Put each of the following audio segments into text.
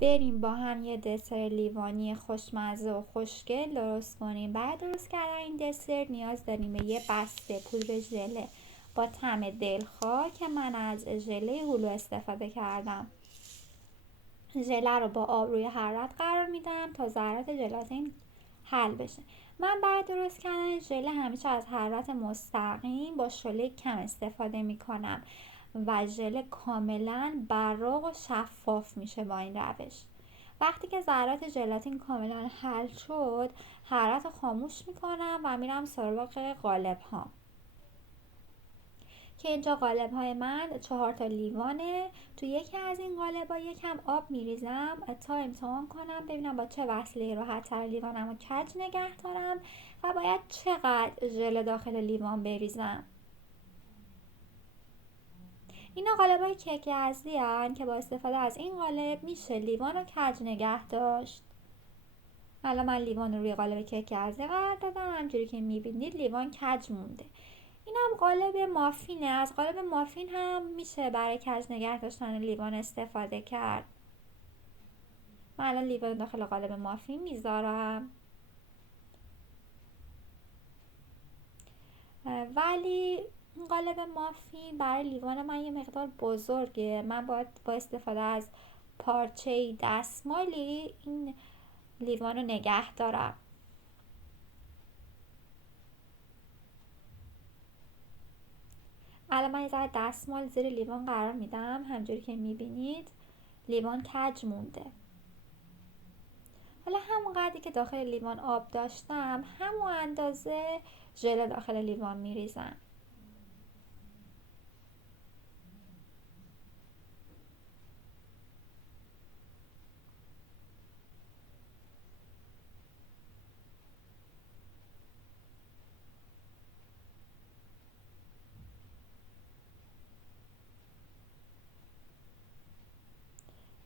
بریم با هم یه دسر لیوانی خوشمزه و خوشگل درست کنیم. برای درست کردن این دسر نیاز داریم به یه بسته پودر ژله با طعم دلخواه که من از ژله هلو استفاده کردم. ژله رو با آب روی حرارت قرار میدم تا ذرات ژلاتین حل بشه. من برای درست کردن ژله همیشه از حرارت مستقیم با شعله کم استفاده میکنم و ژله کاملا براق و شفاف میشه با این روش. وقتی که ذرات ژلاتین کاملا حل شد، حرارت رو خاموش میکنم و میرم سراغ قالب هام که اینجا قالب های من 4 تا لیوانه. تو یکی از این قالب ها یکم آب میریزم تا امتحان کنم ببینم با چه وسیله راحت تر لیوانم رو کج نگه دارم و باید چقدر ژله داخل لیوان بریزم. اینا قالب های کیک ارزی هن که با استفاده از این قالب میشه لیوان رو کج نگه داشت. الان من لیوان رو روی قالب کیک ارزی قرار دادم، همجوری که میبینید لیوان کج مونده. این هم قالب مافینه. از قالب مافین هم میشه برای کج نگه داشتن لیوان استفاده کرد. من الان لیوان داخل قالب مافین میذارم، ولی این قالب مافین برای لیوان من یه مقدار بزرگه. من باید با استفاده از پارچه دستمالی این لیوان رو نگه دارم. الان من یه ذره دستمال زیر لیوان قرار میدم، همجوری که میبینید لیوان کج مونده. حالا همون قدری که داخل لیوان آب داشتم همون اندازه ژله داخل لیوان میریزم.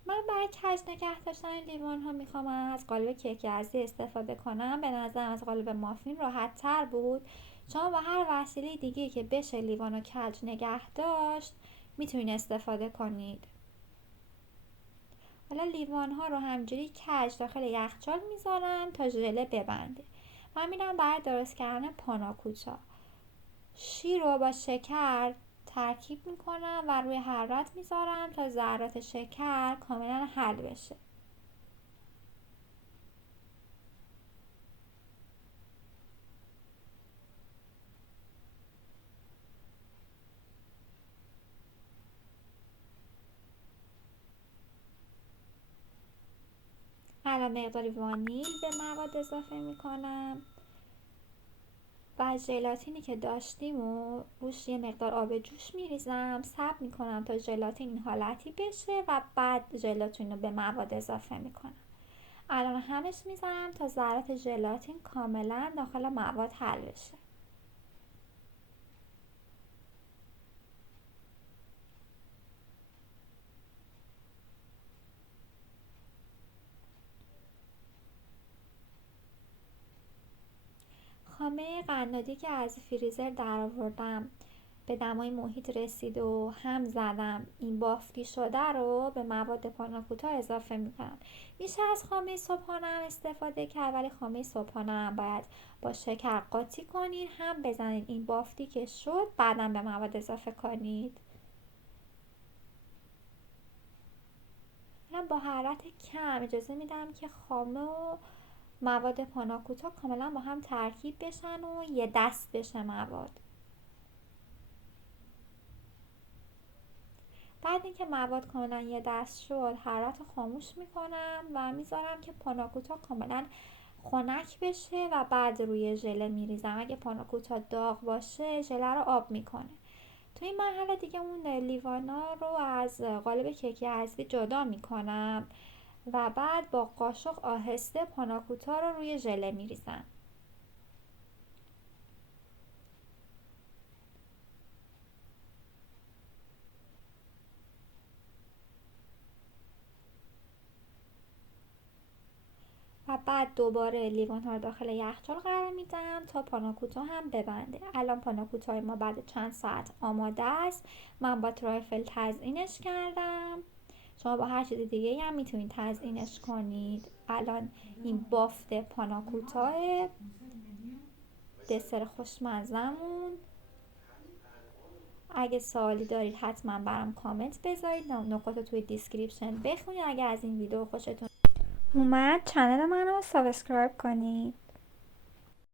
من برای کج نگه داشتن لیوان ها میخوام از قالب کیک ارزی استفاده کنم. به نظرم از قالب مافین راحت تر بود. شما با هر وسیله دیگه که بشه لیوان رو کج نگه داشت میتونید استفاده کنید. حالا لیوان ها رو همجوری کج داخل یخچال میذارم تا ژله ببنده. من میرم برای درست کردن پاناکوتا. شیر رو با شکر ترکیب میکنم و روی حرارت میذارم تا ذرات شکر کاملا حل بشه. الان مقداری وانیل به مواد اضافه میکنم و ژلاتینی که داشتیم و روش یه مقدار آب جوش میریزم، صبر میکنم تا ژلاتین این حالتی بشه و بعد ژلاتین رو به مواد اضافه میکنم. الان همش میزنم تا ذرات ژلاتین کاملا داخل مواد حل بشه. خامه قنادی که از فریزر در آوردم به دمای محیط رسید و هم زدم، این بافتی شده رو به مواد پاناکوتا اضافه میکنم. میشه از خامه صبحانه هم استفاده کرد، ولی خامه صبحانه هم باید با شکر قاطی کنید، هم بزنید این بافتی که شد بعدا به مواد اضافه کنید. من با حرارت کم اجازه میدم که خامه و مواد پاناکوتا کاملا با هم ترکیب بشن و یه دست بشه مواد. بعد اینکه مواد کاملا یه دست شد حرارت رو خاموش میکنم و میذارم که پاناکوتا کاملا خنک بشه و بعد روی ژله میریزم. اگه پاناکوتا داغ باشه ژله رو آب میکنه. تو این مرحله دیگه اون لیوانا رو از قالب کیک ارزی جدا میکنم و بعد با قاشق آهسته پاناکوتا رو روی ژله میریزم. و بعد دوباره لیوان ها رو داخل یخچال قرار میدم تا پاناکوتا هم ببنده. الان پاناکوتای ما بعد چند ساعت آماده است. من با ترایفل تزیینش کردم. شما با هر چیز دیگه هم میتونید تزیینش کنید. الان این بافت پاناکوتا دسر خوشمزمون. اگه سوالی دارید حتما برام کامنت بذارید، نکات توی دیسکریپشن بخونید. اگه از این ویدیو خوشتون اومد چنل منو سابسکرایب کنید.